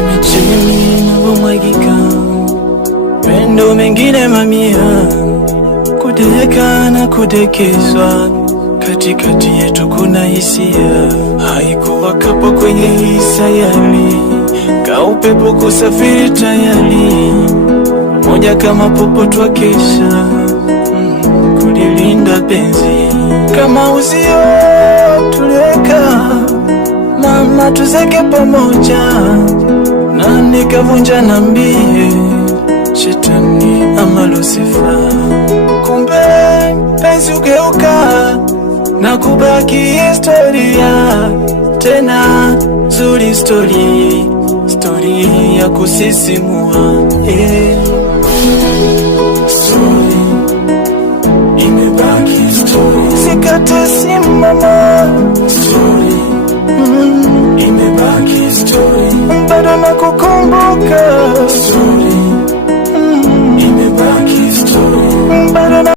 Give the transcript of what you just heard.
chemichemi inavyomwagika, pendo mengine mamia, kudeka na kudekezwa, katikati yetu kuna hisia. Haikuwa kapo kwenye hii sayari, ka upepo kusafiri tayari, moja kama popo twakesha, kulilinda penzi kama uzio tuliweka, mama tuzeke pamoja, na nikavunja nambie Shetani ama Lucifer. Kumbe penzi ugeuka na kubaki historia, tena nzuri story ya kusisimua. Story imebaki story, sikate simama. Story imebaki story, bado nakukumbuka. Story